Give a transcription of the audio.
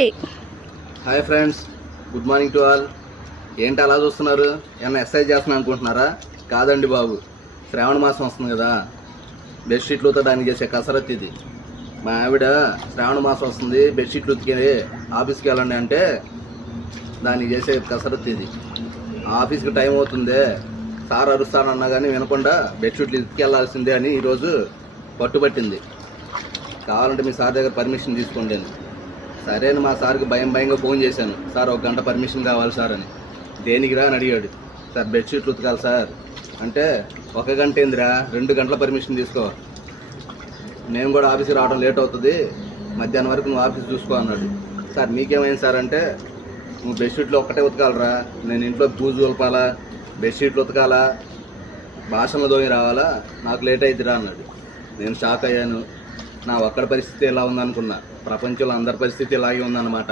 Hi friends, good morning to all. ఏంటి అలా చూస్తున్నారు? ఏమన్నా ఎక్సర్సైజ్ చేస్తున్నా అనుకుంటున్నారా? కాదండి బాబు, శ్రావణ మాసం వస్తుంది కదా, బెడ్షీట్లు ఉతకడానికి చేసే కసరత్తు ఇది. మా ఆవిడ శ్రావణ మాసం వస్తుంది, బెడ్షీట్లు ఉతికి ఆఫీస్కి వెళ్ళండి అంటే దానికి చేసే కసరత్తు ఇది. ఆఫీస్కి టైం అవుతుంది, సార్ అరుస్తానన్నా కానీ వినకుండా బెడ్షీట్లు ఉతికెళ్ళాల్సిందే అని ఈరోజు పట్టుబట్టింది. కావాలంటే మీ సార్ దగ్గర పర్మిషన్ తీసుకోండి అని. సరే అని మా సార్కి భయంగా ఫోన్ చేశాను, సార్ 1 గంట పర్మిషన్ కావాలి సార్ అని. దేనికి రా అని అడిగాడు. సార్ బెడ్షీట్లు ఉతకాలి సార్ అంటే, 1 గంట ఏందిరా, 2 గంటల పర్మిషన్ తీసుకో, నేను కూడా ఆఫీస్కి రావడం లేట్ అవుతుంది, మధ్యాహ్నం వరకు నువ్వు ఆఫీస్ చూసుకో అన్నాడు. సార్ మీకేమైంది సార్ అంటే, నువ్వు బెడ్షీట్లు ఒక్కటే ఉతకాలరా, నేను ఇంట్లో బూజు ఉలపాలా, బెడ్షీట్లు ఉతకాలా, భాషలో దోని రావాలా, నాకు లేట్ అవుతుందిరా అన్నాడు. నేను షాక్ అయ్యాను. నా ఒక్కడి పరిస్థితి ఎలా ఉందనుకున్నా, ప్రపంచంలో అందరి పరిస్థితి ఇలాగే ఉందన్నమాట.